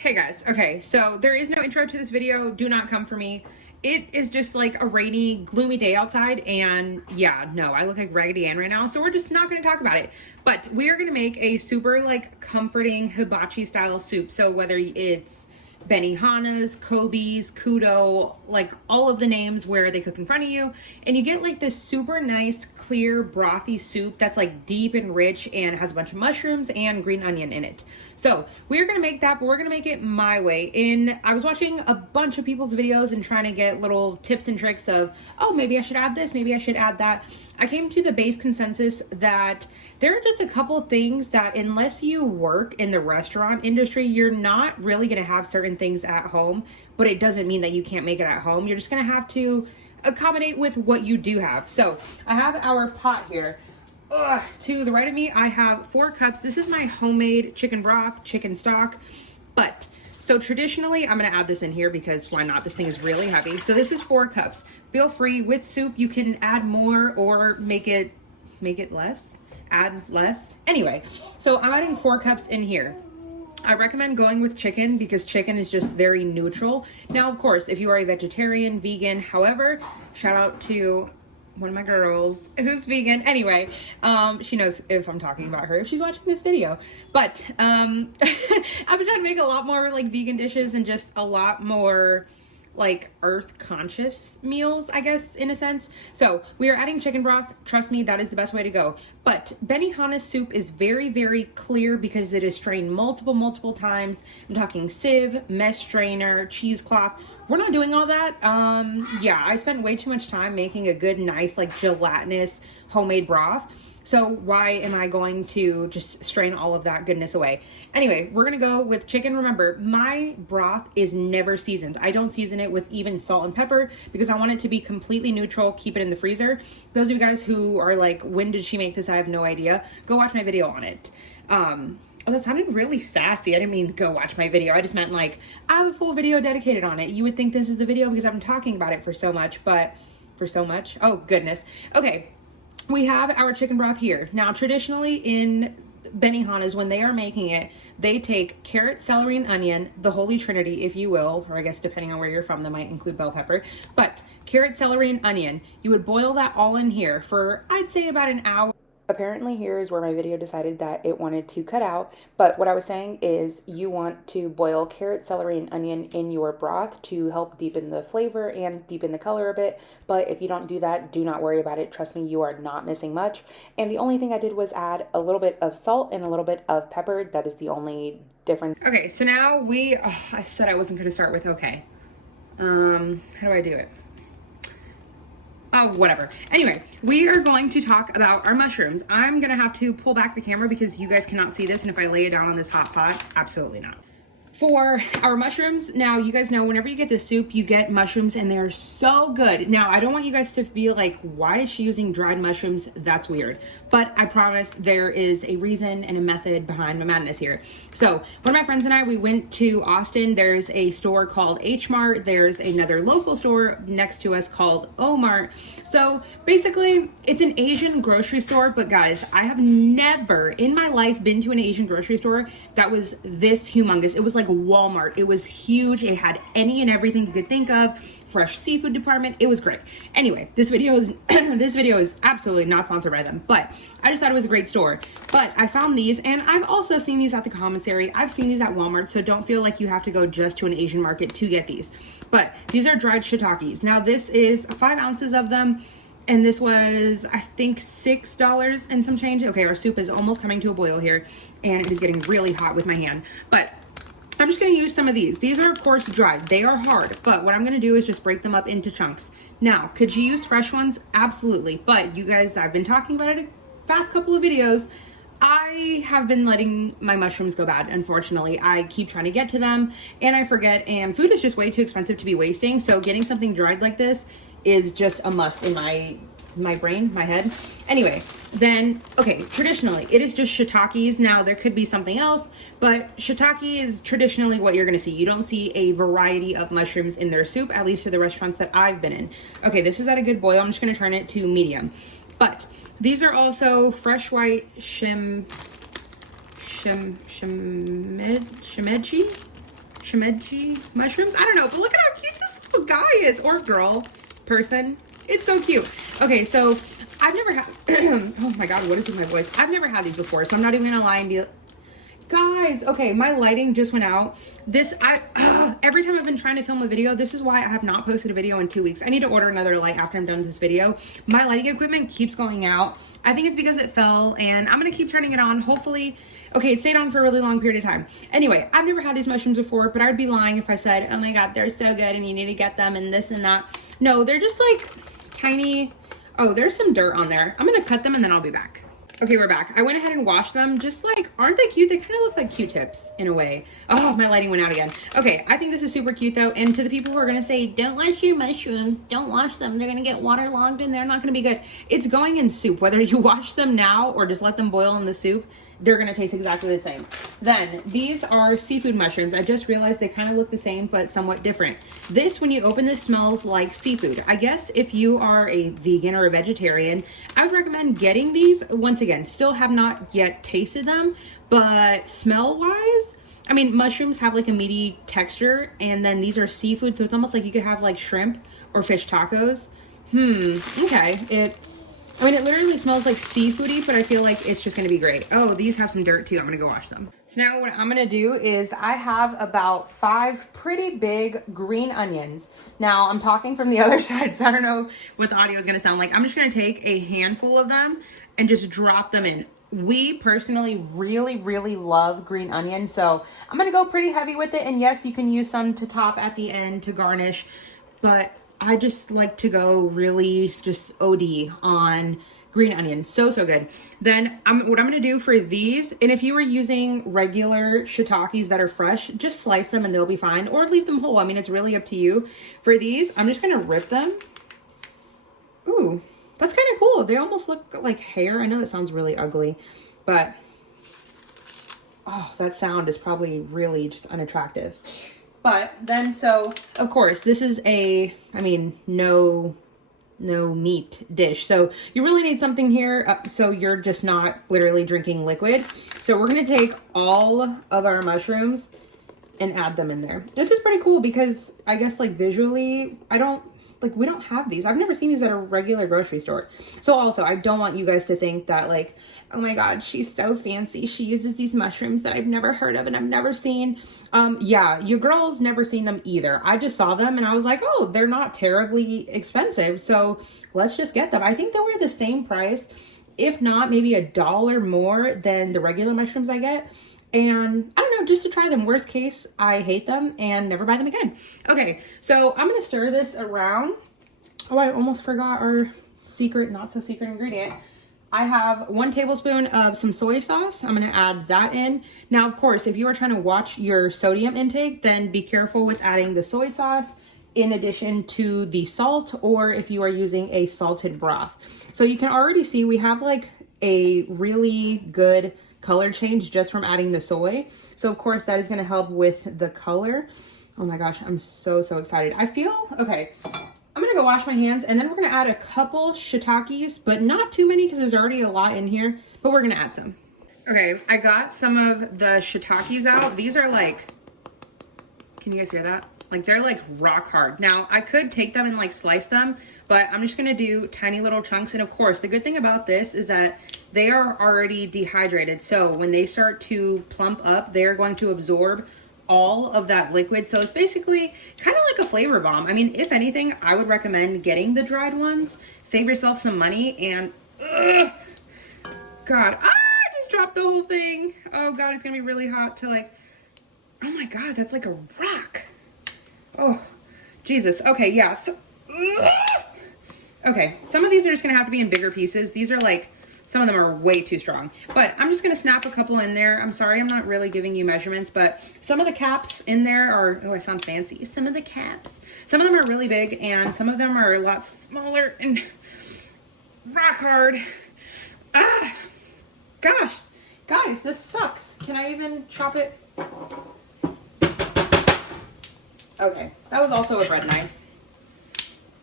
Hey guys, okay, so there is no intro to this video. Do not come for me. It is just like a rainy, gloomy day outside, and yeah, no, I look like Raggedy Ann right now, so we're just not gonna talk about it. But we are gonna make a super like comforting hibachi style soup. So whether it's Benihana's, Kobe's, Kudo, like all of the names where they cook in front of you, and you get like this super nice, clear, brothy soup that's like deep and rich and has a bunch of mushrooms and green onion in it. So we're gonna make that, but we're gonna make it my way. I was watching a bunch of people's videos and trying to get little tips and tricks of, oh, maybe I should add this, maybe I should add that. I came to the base consensus that there are just a couple things that unless you work in the restaurant industry, you're not really gonna have certain things at home, but it doesn't mean that you can't make it at home. You're just gonna have to accommodate with what you do have. So I have our pot here. To the right of me, I have 4 cups. This is my homemade chicken broth, chicken stock. But, so traditionally, I'm gonna add this in here because why not? This thing is really heavy. So this is 4 cups. Feel free, with soup, you can add more or make it less, add less. Anyway, so I'm adding 4 cups in here. I recommend going with chicken because chicken is just very neutral. Now, of course, if you are a vegetarian, vegan, however, shout out to one of my girls who's vegan. Anyway, she knows if I'm talking about her, if she's watching this video. But I've been trying to make a lot more like vegan dishes and just a lot more like earth conscious meals, I guess, in a sense. So we are adding chicken broth. Trust me, that is the best way to go. But Benihana's soup is very, very clear because it is strained multiple times. I'm talking sieve, mesh strainer, cheesecloth. We're not doing all that. Yeah, I spent way too much time making a good, nice, like gelatinous homemade broth. So why am I going to just strain all of that goodness away? Anyway, we're gonna go with chicken. Remember, my broth is never seasoned. I don't season it with even salt and pepper because I want it to be completely neutral, keep it in the freezer. Those of you guys who are like, when did she make this? I have no idea. Go watch my video on it. Oh, that sounded really sassy. I didn't mean go watch my video. I just meant like, I have a full video dedicated on it. You would think this is the video because I've been talking about it for so much, but for so much? Oh, goodness. Okay. We have our chicken broth here. Now, traditionally in Benihana's, when they are making it, they take carrot, celery, and onion, the holy trinity, if you will, or I guess depending on where you're from, that might include bell pepper, but carrot, celery, and onion. You would boil that all in here for, I'd say, about an hour. Apparently here is where my video decided that it wanted to cut out, but what I was saying is you want to boil carrot, celery, and onion in your broth to help deepen the flavor and deepen the color a bit, but if you don't do that, do not worry about it. Trust me, you are not missing much. And the only thing I did was add a little bit of salt and a little bit of pepper. That is the only difference. Okay, so now I said I wasn't gonna start with okay. How do I do it? Oh, whatever. Anyway, we are going to talk about our mushrooms. I'm gonna have to pull back the camera because you guys cannot see this, and if I lay it down on this hot pot, absolutely not. For our mushrooms, now you guys know whenever you get this soup, you get mushrooms and they're so good. Now, I don't want you guys to be like, why is she using dried mushrooms? That's weird. But I promise there is a reason and a method behind my madness here. So one of my friends and I, we went to Austin. There's a store called H Mart. There's another local store next to us called O Mart. So basically it's an Asian grocery store, but guys, I have never in my life been to an Asian grocery store that was this humongous. It was like Walmart. It was huge. It had any and everything you could think of. Fresh seafood department. It was great. Anyway, this video is this video is absolutely not sponsored by them, but I just thought it was a great store. But I found these, and I've also seen these at the commissary. I've seen these at Walmart, so don't feel like you have to go just to an Asian market to get these. But these are dried shiitakes. Now this is 5 ounces of them, and this was, I think, $6 and some change. Okay, our soup is almost coming to a boil here, and it is getting really hot with my hand. But I'm just gonna use some of these. These are of course dried. They are hard, but what I'm gonna do is just break them up into chunks. Now, could you use fresh ones? Absolutely. But you guys, I've been talking about it a past couple of videos. I have been letting my mushrooms go bad, unfortunately. I keep trying to get to them and I forget, and food is just way too expensive to be wasting. So getting something dried like this is just a must in my brain, my head. Anyway, then, okay, traditionally, it is just shiitakes. Now, there could be something else, but shiitake is traditionally what you're gonna see. You don't see a variety of mushrooms in their soup, at least to the restaurants that I've been in. Okay, this is at a good boil. I'm just gonna turn it to medium. But these are also fresh white shimeji. shimeji mushrooms. I don't know, but look at how cute this little guy is, or girl, person. It's so cute. Okay, so I've never had, oh my God, what is with my voice? I've never had these before, so I'm not even gonna lie and be, guys, okay, my lighting just went out. Every time I've been trying to film a video, this is why I have not posted a video in 2 weeks. I need to order another light after I'm done with this video. My lighting equipment keeps going out. I think it's because it fell, and I'm gonna keep turning it on. Hopefully, okay, it stayed on for a really long period of time. Anyway, I've never had these mushrooms before, but I would be lying if I said, oh my God, they're so good and you need to get them and this and that. No, they're just like tiny. Oh, there's some dirt on there. I'm gonna cut them and then I'll be back. Okay, we're back. I went ahead and washed them. Just like, aren't they cute? They kind of look like Q-tips in a way. Oh, my lighting went out again. Okay, I think this is super cute though. And to the people who are gonna say, don't wash your mushrooms, don't wash them, they're gonna get waterlogged and they're not gonna be good. It's going in soup. Whether you wash them now or just let them boil in the soup, they're gonna taste exactly the same. Then, these are seafood mushrooms. I just realized they kind of look the same, but somewhat different. This, when you open this, smells like seafood. I guess if you are a vegan or a vegetarian, I would recommend getting these. Once again, still have not yet tasted them, but smell-wise, I mean, mushrooms have like a meaty texture, and then these are seafood, so it's almost like you could have like shrimp or fish tacos. Okay. I mean, it literally smells like seafoody, but I feel like it's just gonna be great. Oh, these have some dirt too. I'm gonna go wash them. So now what I'm gonna do is I have about 5 pretty big green onions. Now I'm talking from the other side, so I don't know what the audio is gonna sound like. I'm just gonna take a handful of them and just drop them in. We personally really, really love green onions, so I'm gonna go pretty heavy with it. And yes, you can use some to top at the end to garnish, but I just like to go really just OD on green onions. So good. Then what I'm going to do for these, and if you were using regular shiitakes that are fresh, just slice them and they'll be fine, or leave them whole. I mean, it's really up to you. For these, I'm just going to rip them. Ooh, that's kind of cool. They almost look like hair. I know that sounds really ugly, but oh, that sound is probably really just unattractive. But then, so of course, this is no meat dish. So you really need something here so you're just not literally drinking liquid. So we're going to take all of our mushrooms and add them in there. This is pretty cool because I guess like visually, we don't have these. I've never seen these at a regular grocery store. So also, I don't want you guys to think that like, oh my God, she's so fancy. She uses these mushrooms that I've never heard of and I've never seen. Yeah, your girl's never seen them either. I just saw them and I was like, oh, they're not terribly expensive. So let's just get them. I think they were the same price, if not maybe $1 more than the regular mushrooms I get. And I don't know, just to try them. Worst case, I hate them and never buy them again. Okay, so I'm gonna stir this around. Oh, I almost forgot our secret, not so secret ingredient. I have 1 tablespoon of some soy sauce. I'm gonna add that in. Now, of course, if you are trying to watch your sodium intake, then be careful with adding the soy sauce in addition to the salt, or if you are using a salted broth. So you can already see we have like a really good color change just from adding the soy. So of course that is going to help with the color. Oh my gosh, I'm so excited. I feel okay. I'm gonna go wash my hands and then we're gonna add a couple shiitakes, but not too many because there's already a lot in here, but we're gonna add some. Okay, I got some of the shiitakes out. These are like, can you guys hear that? Like they're like rock hard. Now I could take them and like slice them, but I'm just gonna do tiny little chunks. And of course, the good thing about this is that they are already dehydrated. So when they start to plump up, they're going to absorb all of that liquid. So it's basically kind of like a flavor bomb. I mean, if anything, I would recommend getting the dried ones. Save yourself some money and God, I just dropped the whole thing. Oh God, it's gonna be really hot to like, oh my God, that's like a rock. Oh, Jesus. Okay, yeah. So, okay, some of these are just gonna have to be in bigger pieces. These are like, some of them are way too strong, but I'm just gonna snap a couple in there. I'm sorry, I'm not really giving you measurements, but some of the caps in there are, oh, I sound fancy. Some of the caps, some of them are really big and some of them are a lot smaller and rock hard. Ah, gosh, guys, this sucks. Can I even chop it? Okay, that was also a bread knife.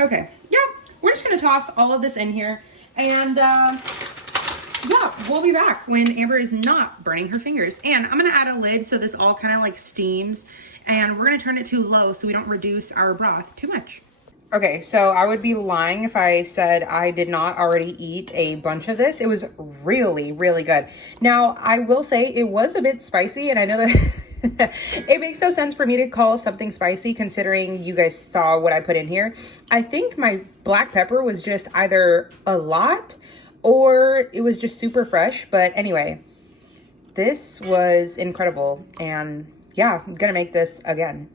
Okay, yeah, we're just gonna toss all of this in here and yeah, we'll be back when Amber is not burning her fingers. And I'm gonna add a lid so this all kind of like steams, and we're gonna turn it to low so we don't reduce our broth too much. Okay, so I would be lying if I said I did not already eat a bunch of this. It was really, really good. Now, I will say it was a bit spicy, and I know that it makes no sense for me to call something spicy considering you guys saw what I put in here. I think my black pepper was just either a lot or it was just super fresh. But anyway, this was incredible. And yeah, I'm gonna make this again.